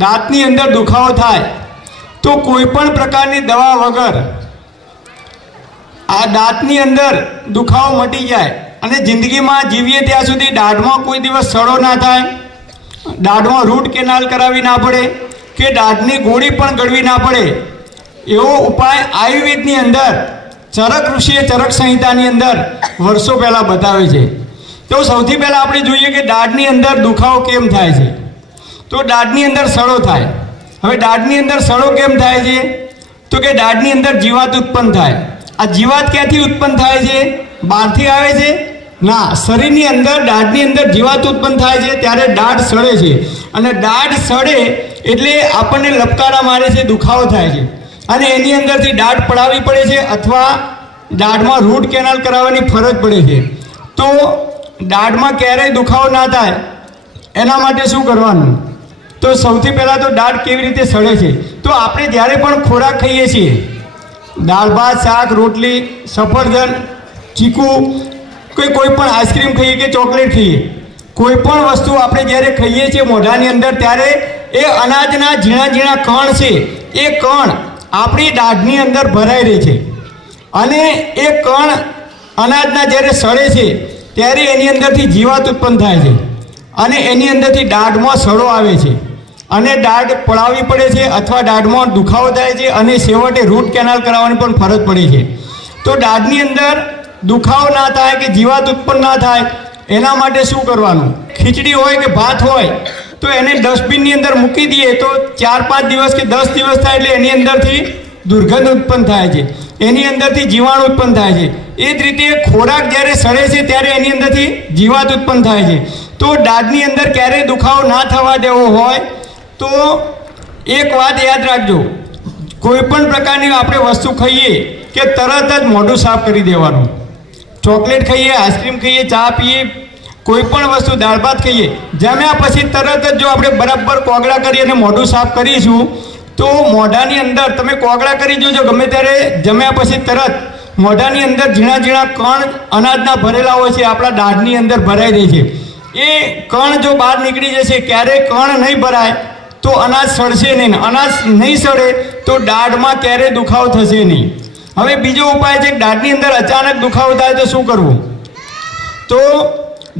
દાંતની અંદર દુખાવો થાય તો કોઈ પણ પ્રકારની દવા વગર આ દાંતની અંદર દુખાવો મટી જાય અને જિંદગીમાં જીવીએ ત્યાં સુધી દાઢમાં કોઈ દિવસ સડો ના થાય, દાઢમાં રૂટ કેનાલ કરાવી ના પડે કે દાઢની ગોળી પણ ગળવી ના પડે, એવો ઉપાય આયુર્વેદની અંદર ચરક ઋષિએ ચરક સંહિતાની અંદર વર્ષો પહેલાં બતાવે છે। તો સૌથી પહેલાં આપણે જોઈએ કે દાઢની અંદર દુખાવો કેમ થાય છે। તો દાઢની અંદર સડો થાય। હવે દાઢની અંદર સડો કેમ થાય છે? તો કે દાઢની અંદર જીવાત ઉત્પન્ન થાય। આ જીવાત ક્યાંથી ઉત્પન્ન થાય છે? બહારથી આવે છે? ના, શરીરની અંદર દાઢની અંદર જીવાત ઉત્પન્ન થાય છે ત્યારે દાઢ સડે છે અને દાઢ સડે એટલે આપણને લપકારા મારે છે, દુખાવો થાય છે અને એની અંદરથી દાઢ પડાવવી પડે છે અથવા દાઢમાં રૂટ કેનાલ કરાવવાની ફરજ પડે છે। તો દાઢમાં ક્યારેય દુખાવો ના થાય એના માટે શું કરવાનું? તો સૌથી પહેલાં તો દાઢ કેવી રીતે સડે છે? તો આપણે જ્યારે પણ ખોરાક ખાઈએ છીએ, દાળ ભાત શાક રોટલી સફરજન ચીકુ કોઈ પણ આઈસ્ક્રીમ ખાઈએ કે ચોકલેટ ખાઈએ, કોઈ પણ વસ્તુ આપણે જ્યારે ખાઈએ છીએ મોઢાની અંદર ત્યારે એ અનાજના ઝીણા ઝીણા કણ છે, એ કણ આપણી દાઢની અંદર ભરાઈ રહે છે અને એ કણ અનાજના જ્યારે સડે છે ત્યારે એની અંદરથી જીવાત ઉત્પન્ન થાય છે અને એની અંદરથી દાઢમાં સડો આવે છે અને દાઢ પડાવવી પડે છે અથવા દાઢમાં દુખાવો થાય છે અને છેવટે રૂટ કેનાલ કરાવવાની પણ ફરજ પડે છે। તો દાઢની અંદર દુખાવો ના થાય કે જીવાત ઉત્પન્ન ના થાય એના માટે શું કરવાનું? ખીચડી હોય કે ભાત હોય તો એને ડસ્ટબિનની અંદર મૂકી દઈએ તો 4-5 દિવસ કે 10 દિવસ થાય એટલે એની અંદરથી દુર્ગંધ ઉત્પન્ન થાય છે, એની અંદરથી જીવાણુ ઉત્પન્ન થાય છે। એ જ રીતે ખોરાક જ્યારે સડે છે ત્યારે એની અંદરથી જીવાત ઉત્પન્ન થાય છે। તો દાઢની અંદર ક્યારેય દુખાવો ના થવા દેવો હોય તો એક વાત યાદ રાખજો, કોઈ પણ પ્રકારની આપણે વસ્તુ ખાઈએ કે તરત જ મોઢું સાફ કરી દેવાનું। ચોકલેટ ખાઈએ, આઈસ્ક્રીમ ખાઈએ, ચા પીએ, કોઈ પણ વસ્તુ દાળ ભાત ખાઈએ, જમ્યા પછી તરત જ જો આપણે બરાબર કોગળા કરી અને મોઢું સાફ કરીશું તો મોઢાની અંદર તમે કોગળા કરી જોજો, ગમે ત્યારે જમ્યા પછી તરત મોઢાની અંદર ઝીણા ઝીણા કણ અનાજના ભરેલા હોય છે, આપણા દાઢની અંદર ભરાઈ રહે છે। એ કણ જો બહાર નીકળી જશે, ક્યારેય કણ નહીં ભરાય તો અનાજ સડશે નહીં, અનાજ નહીં સડે તો દાઢમાં ક્યારેય દુખાવો થશે નહીં। હવે બીજો ઉપાય છે, દાઢની અંદર અચાનક દુખાવો થાય તો શું કરવું? તો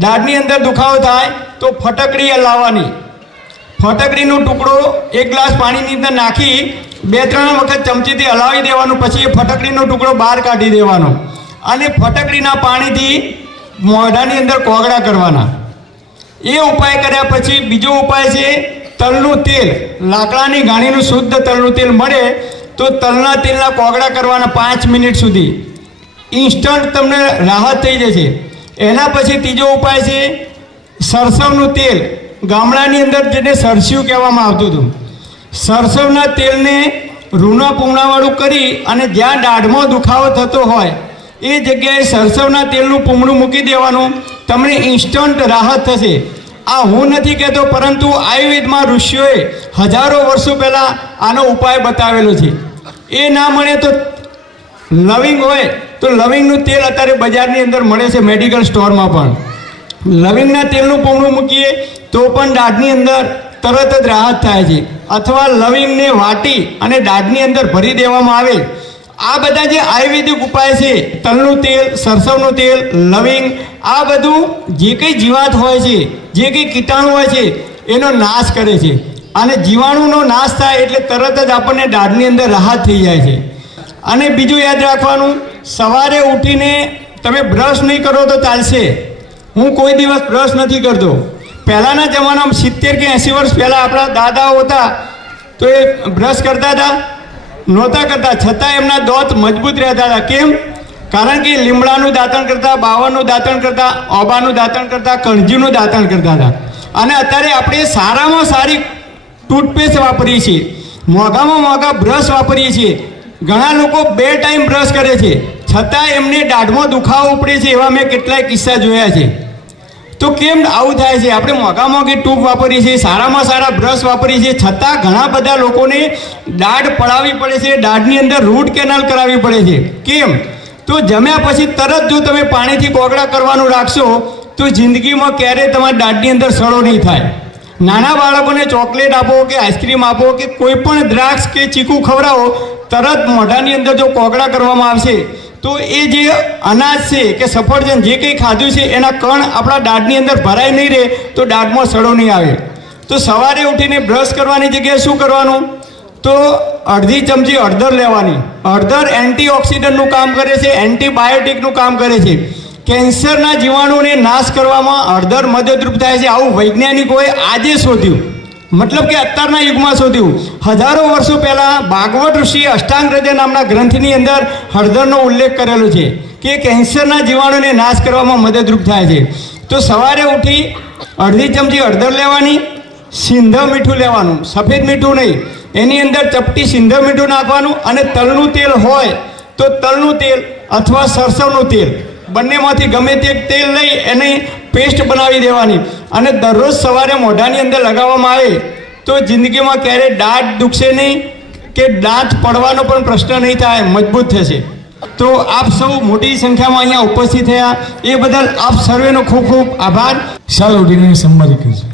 દાઢની અંદર દુખાવો થાય તો ફટકડી લાવવાની, ફટકડીનો ટુકડો 1 ગ્લાસ પાણીની અંદર નાખી 2-3 વખત ચમચીથી હલાવી દેવાનું, પછી એ ફટકડીનો ટુકડો બહાર કાઢી દેવાનો અને ફટકડીના પાણીથી મોઢાની અંદર કોગળા કરવાના। એ ઉપાય કર્યા પછી બીજો ઉપાય છે તલનું તેલ, લાકડાની ઘાણીનું શુદ્ધ તલનું તેલ મળે તો તલના તેલના કોગળા કરવાના 5 મિનિટ સુધી, ઇન્સ્ટન્ટ તમને રાહત થઈ જશે। એના પછી ત્રીજો ઉપાય છે સરસવનું તેલ, ગામડાની અંદર જેને સરસ્યું કહેવામાં આવતું હતું, સરસવના તેલને રૂના પૂમણાવાળું કરી અને જ્યાં દાઢમાં દુખાવો થતો હોય એ જગ્યાએ સરસવના તેલનું પૂમણું મૂકી દેવાનું, તમને ઇન્સ્ટન્ટ રાહત થશે। આ હું નથી કહેતો, પરંતુ આયુર્વેદમાં ઋષિઓએ હજારો વર્ષો પહેલાં આનો ઉપાય બતાવેલો છે। એ ના મળે તો લવિંગ હોય તો લવિંગનું તેલ અત્યારે બજારની અંદર મળે છે, મેડિકલ સ્ટોરમાં પણ લવિંગના તેલનું પૂમણું મૂકીએ તો પણ દાઢની અંદર તરત જ રાહત થાય છે, અથવા લવિંગને વાટી અને દાઢની અંદર ભરી દેવામાં આવે। આ બધા જે આયુર્વેદિક ઉપાય છે, તલનું તેલ, સરસવનું તેલ, લવિંગ, આ બધું જે કંઈ જીવાત હોય છે, જે કંઈ કીટાણુ હોય છે એનો નાશ કરે છે અને જીવાણુનો નાશ થાય એટલે તરત જ આપણને દાઢની અંદર રાહત થઈ જાય છે। અને બીજું યાદ રાખવાનું, સવારે ઉઠીને તમે બ્રશ નહીં કરો તો ચાલશે, હું કોઈ દિવસ બ્રશ નથી કરતો। પહેલાંના જમાનામાં 70 કે 80 વર્ષ પહેલાં આપણા દાદાઓ હતા તો એ બ્રશ કરતા હતા? નહોતા કરતા, છતાં એમના દાંત મજબૂત રહેતા હતા। કેમ? કારણ કે લીમડાનું દાંતણ કરતા, બાવળનું દાંતણ કરતા, ઓબાનું દાંતણ કરતા, કણજીનું દાંતણ કરતા હતા। અને અત્યારે આપણે સારામાં સારી ટૂથપેસ્ટ વાપરીએ છીએ, મોંઘામાં મોંઘા બ્રશ વાપરીએ છીએ, ઘણા લોકો 2 ટાઈમ બ્રશ કરે છે છતાં એમને દાઢમાં દુખાવો ઉપડે છે, એવા મેં કેટલાય કિસ્સા જોયા છે। તો કેમ આવું થાય છે? આપણે મોંઘા મોંઘી ટ્યુબ વાપરીએ છીએ, સારામાં સારા બ્રશ વાપરીએ છીએ, છતાં ઘણા બધા લોકોને દાઢ પડાવવી પડે છે, દાઢની અંદર રૂટ કેનાલ કરાવવી પડે છે। કેમ? તો જમ્યા પછી તરત જો તમે પાણીથી કોગળા કરવાનું રાખશો તો જિંદગીમાં ક્યારેય તમારી દાઢની અંદર સડો નહીં થાય। નાના બાળકોને ચોકલેટ આપો કે આઈસ્ક્રીમ આપો કે કોઈ પણ દ્રાક્ષ કે ચીકુ ખવડાવો, તરત મોઢાની અંદર જો કોગળા કરવામાં આવશે તો એ જે અનાજ છે કે સફરજન જે કંઈ ખાધું છે એના કણ આપણા દાઢની અંદર ભરાય નહીં રહે તો દાઢમાં સડો નહીં આવે. તો સવારે ઉઠીને બ્રશ કરવાની જગ્યાએ શું કરવાનું? તો અડધી ચમચી હળદર લેવાની. હળદર એન્ટીઓક્સિડન્ટનું કામ કરે છે, એન્ટીબાયોટિકનું કામ કરે છે. કેન્સરના જીવાણુને નાશ કરવામાં હળદર મદદરૂપ થાય છે. આવું વૈજ્ઞાનિકોએ આજે શોધ્યું, મતલબ કે અત્યારના યુગમાં શોધ્યું. હજારો વર્ષો પહેલાં ભાગવત ઋષિએ અષ્ટાંગ હૃદય નામના ગ્રંથની અંદર હળદરનો ઉલ્લેખ કરેલો છે કે કેન્સરના જીવાણુને નાશ કરવામાં મદદરૂપ થાય છે. તો સવારે ઉઠી અડધી ચમચી હળદર લેવાની, સિંધવ મીઠું લેવાનું, સફેદ મીઠું નહીં, એની અંદર ચપટી સિંધવ મીઠું નાખવાનું, અને તલનું તેલ હોય તો તલનું તેલ અથવા સરસવનું તેલ બંનેમાંથી ગમે તે તેલ લઈ એની પેસ્ટ બનાવી દેવાની અને દરરોજ સવારે મોઢાની અંદર લગાવવામાં આવે તો જિંદગીમાં ક્યારેય દાંત દુખશે નહીં કે દાંત પડવાનો પણ પ્રશ્ન નહીં થાય, મજબૂત થશે. તો આપ સૌ મોટી સંખ્યામાં અહીંયા ઉપસ્થિત થયા એ બદલ આપ સર્વેનો ખૂબ ખૂબ આભાર. ચાલો ઉઠીને સંમતિ કરજો.